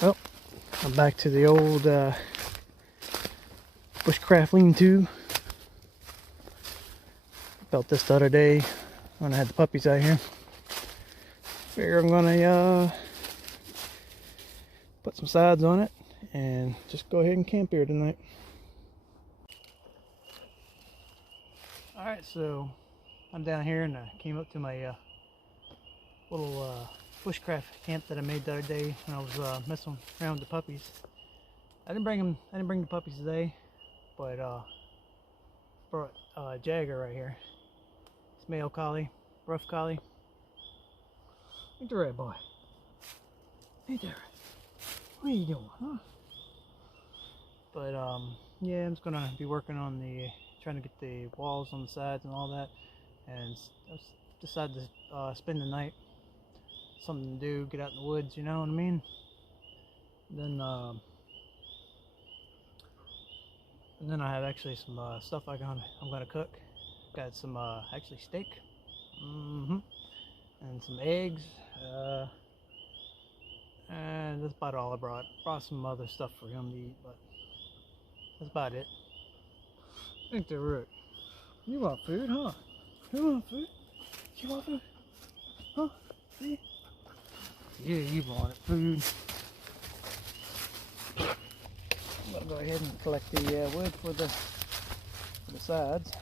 Well, I'm back to the old bushcraft lean-to. Built this the other day when I had the puppies out here. Figure I'm gonna put some sides on it and just go ahead and camp here tonight. Alright, so I'm down here and I came up to my little bushcraft camp that I made the other day when I was messing around with the puppies. I didn't bring the puppies today, but brought Jagger right here. It's male collie, rough collie. Ain't the right boy? Ain't that right? What are you doing, huh? But yeah, I'm just gonna be working on trying to get the walls on the sides and all that, and I decided to spend the night. Something to do, get out in the woods, you know what I mean? And then I have actually some stuff I'm gonna cook. Got some actually steak, and some eggs. And that's about all I brought. Brought some other stuff for him to eat, but that's about it. Ain't that right? You want food, huh? You want food? You want food? Huh? See? Yeah, you wanted food. I'm gonna go ahead and collect the wood for the sides.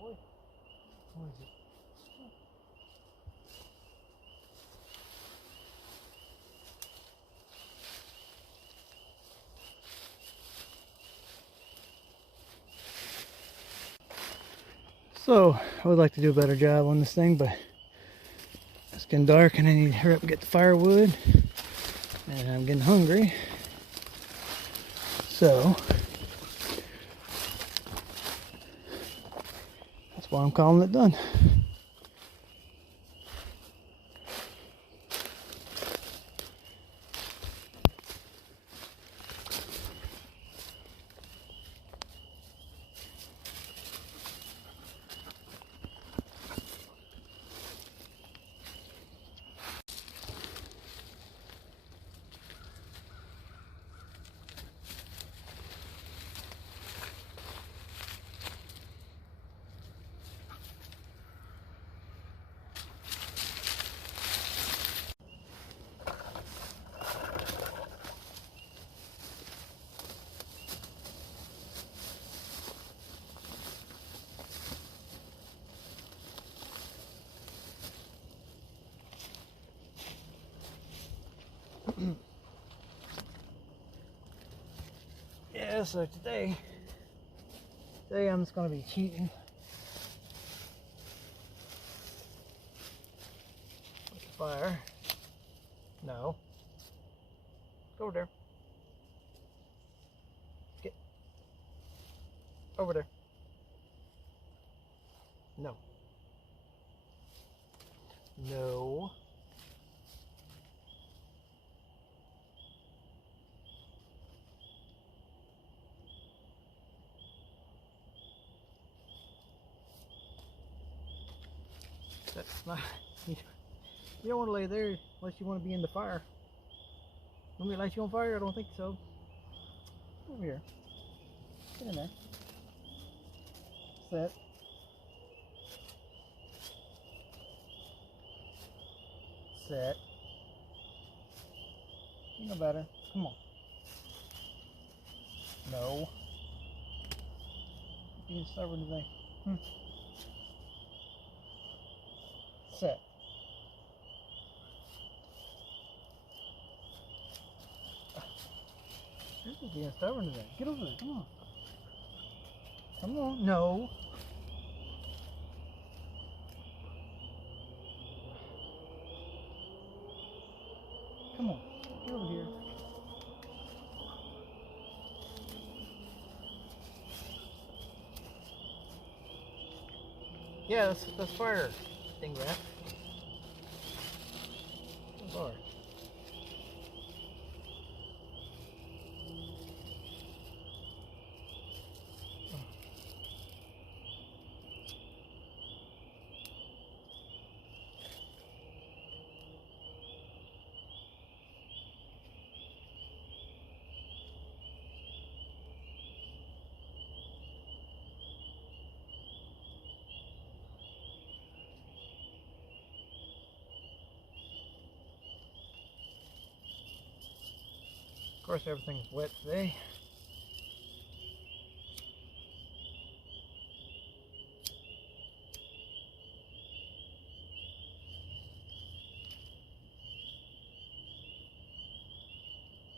boy. What is it? So, I would like to do a better job on this thing, but it's getting dark and I need to hurry up and get the firewood. And I'm getting hungry. So, that's why I'm calling it done. Yeah, so today I'm just going to be cheating with the fire. No. Go over there. Get over there. No. No. That's not. You don't want to lay there unless you want to be in the fire. Want me to light you on fire? I don't think so. Over here. Get in there. Set. Set. You know better. Come on. No. Being stubborn today. Set. This is being stubborn today. Get over there. Come on. Come on. No. Come on. Get over here. Yeah, that's fire thing, Rap. Sorry. Of course, everything's wet today.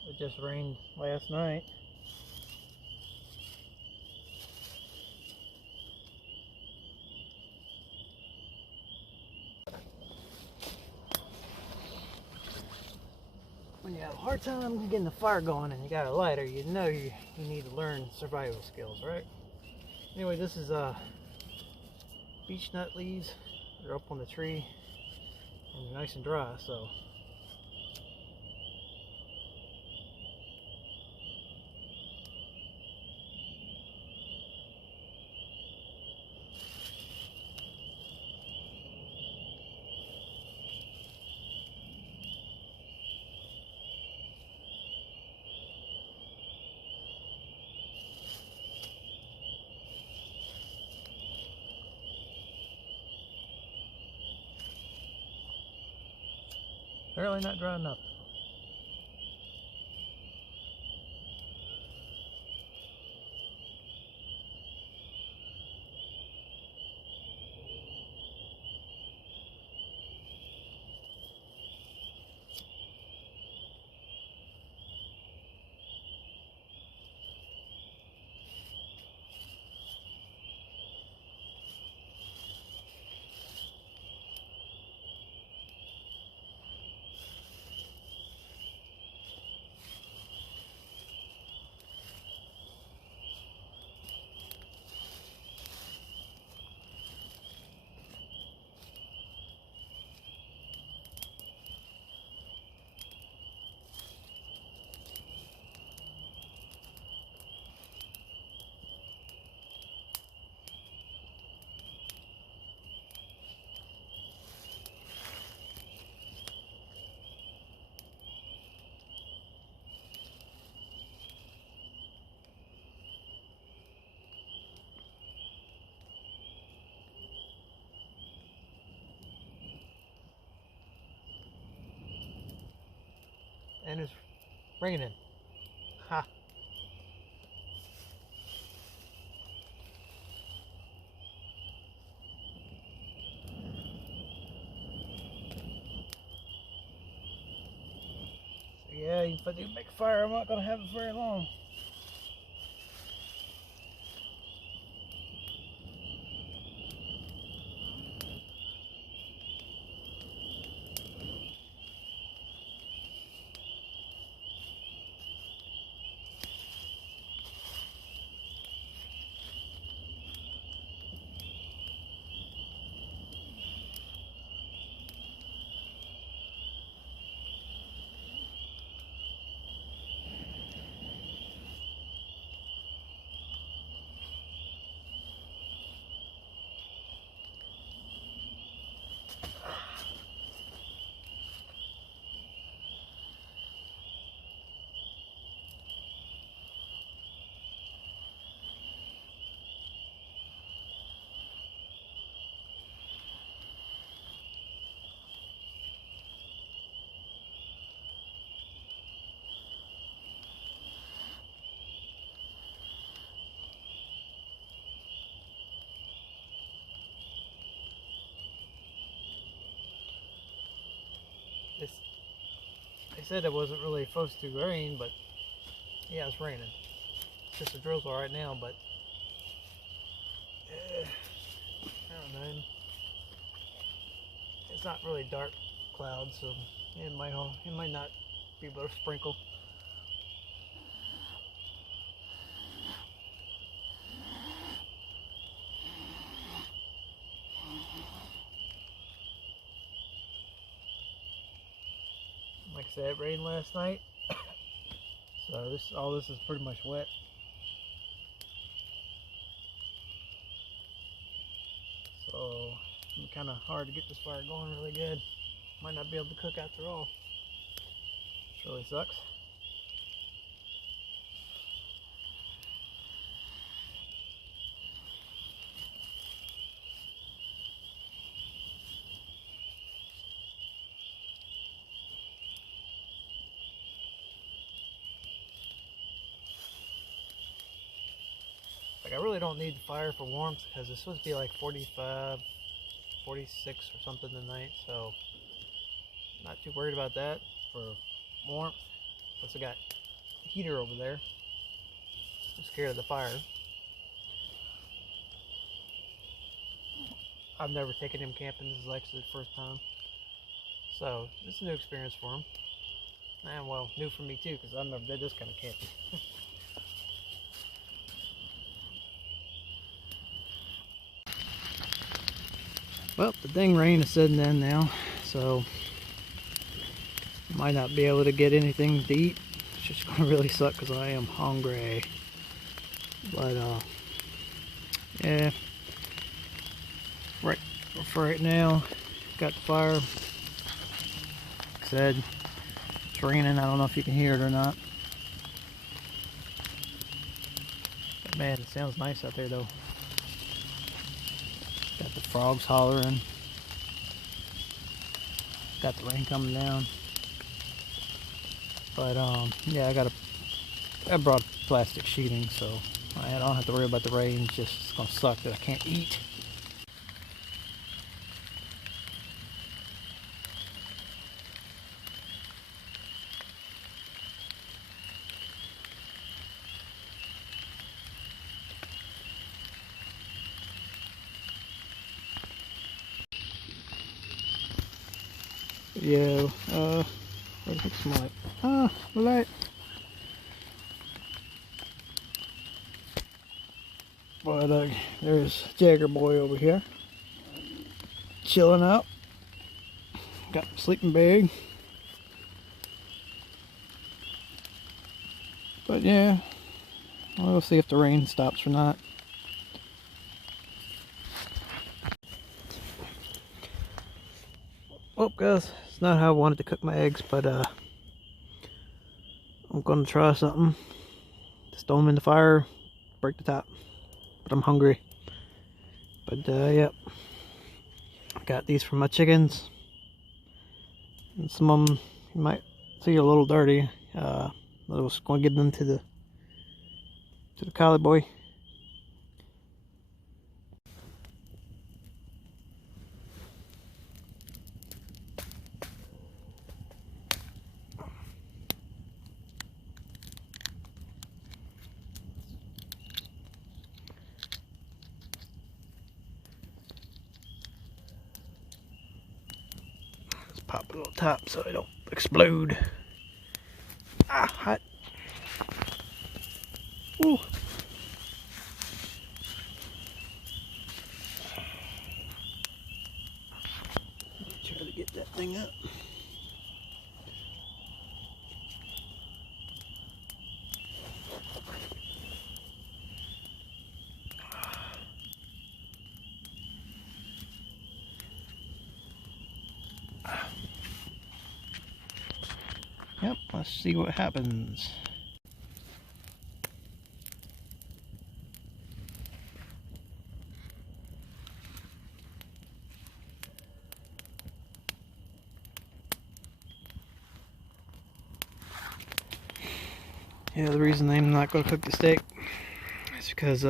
It just rained last night. When you have a hard time getting the fire going and you got a lighter, you know you need to learn survival skills, right? Anyway, this is beech nut leaves. They're up on the tree and they're nice and dry, so apparently not dry enough. and it's raining. Ha. So yeah, if I do make a fire, I'm not gonna have it very long. It's, they said it wasn't really supposed to rain, but yeah, it's raining. It's just a drizzle right now, but I don't know. It's not really dark clouds, so it might not be able to sprinkle. Like I said, it rained last night, so all this is pretty much wet. So it's kind of hard to get this fire going really good. Might not be able to cook after all. Which really sucks. Like, I really don't need the fire for warmth because it's supposed to be like 45, 46 or something tonight, so not too worried about that for warmth. Plus I got a heater over there. I'm scared of the fire. I've never taken him camping. This is actually the first time. So it's a new experience for him. And well, new for me too, because I've never did this kind of camping. Well, the dang rain is setting in now, so might not be able to get anything to eat. It's just gonna really suck because I am hungry. But yeah, right for right now, got the fire. Like I said, it's raining. I don't know if you can hear it or not. But man, it sounds nice out there though. Got the frogs hollering. Got the rain coming down. But yeah, I brought plastic sheeting, so I don't have to worry about the rain. It's gonna suck that I can't eat. Yeah, where's the light? Ah, the light. But there's Jagger Boy over here, chilling out. Got my sleeping bag. But yeah, we'll see if the rain stops or not. Well, guys, it's not how I wanted to cook my eggs, but I'm gonna try something. Just throw them in the fire, break the top. But I'm hungry. But yep, I got these for my chickens, and some of them you might See, a little dirty. I was going to get them to the collie boy. Let's pop a little top so it don't explode. Ah, hot. Ooh. Try to get that thing up. Yep, let's see what happens. Yeah, the reason I'm not going to cook the steak is because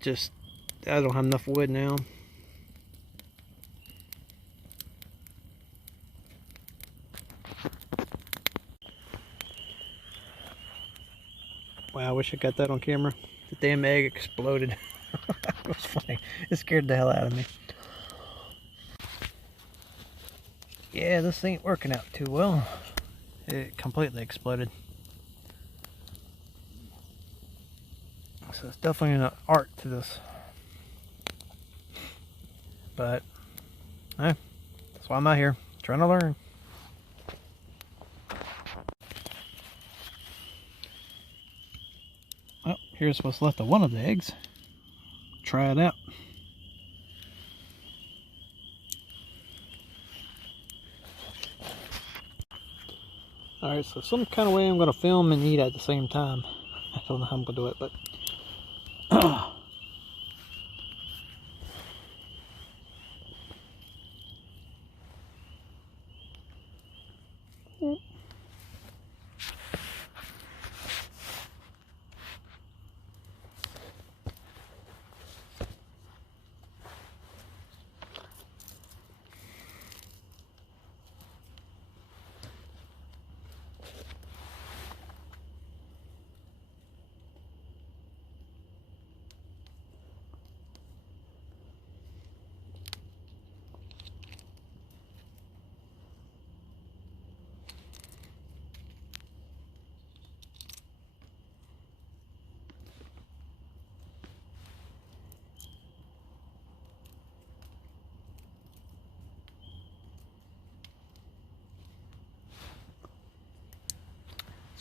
just I don't have enough wood now. Wow, I wish I got that on camera. The damn egg exploded. It was funny. It scared the hell out of me. Yeah, this ain't working out too well. It completely exploded. So it's definitely an art to this. But, that's why I'm out here, trying to learn. Well, here's what's left of one of the eggs. Try it out. Alright, so some kind of way I'm going to film and eat at the same time. I don't know how I'm going to do it, but...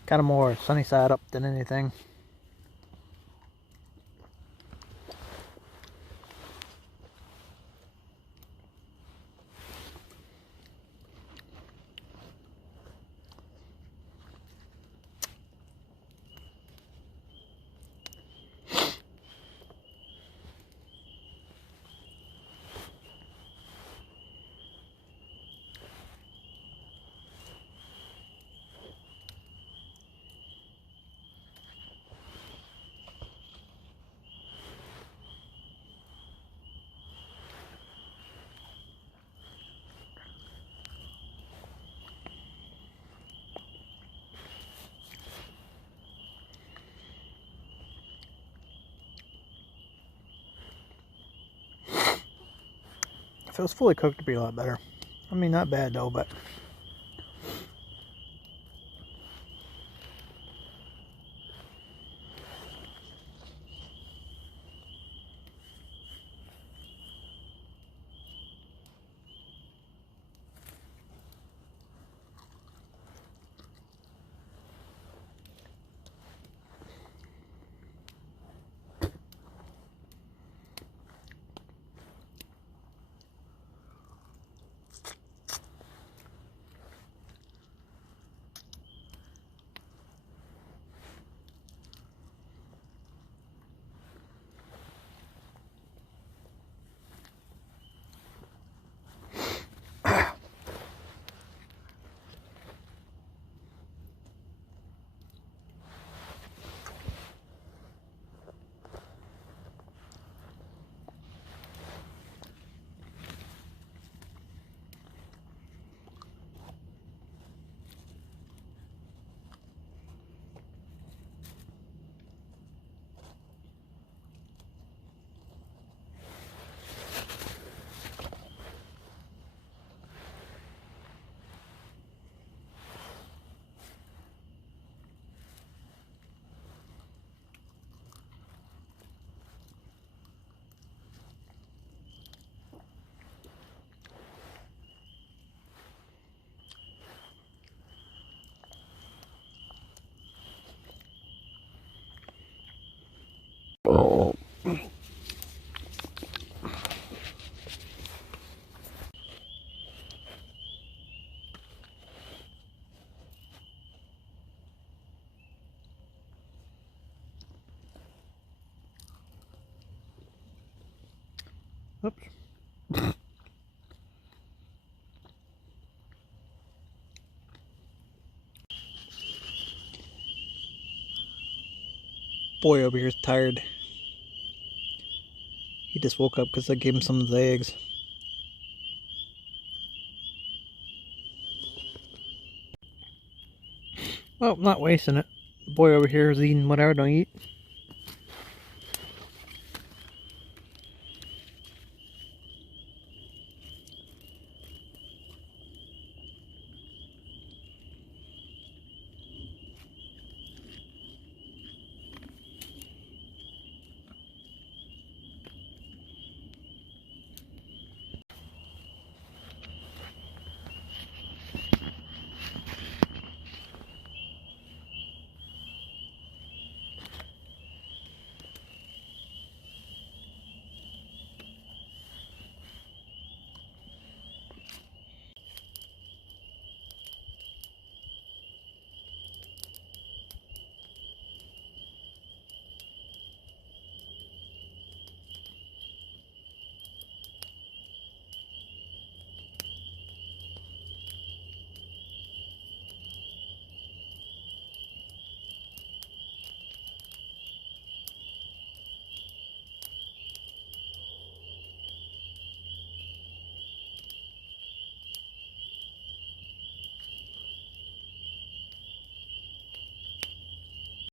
Kind of more sunny side up than anything. If it was fully cooked, it'd be a lot better. I mean, not bad though, but... Oops. Boy over here is tired. He just woke up because I gave him some of the eggs. Oh, not wasting it. Boy over here is eating what I don't eat.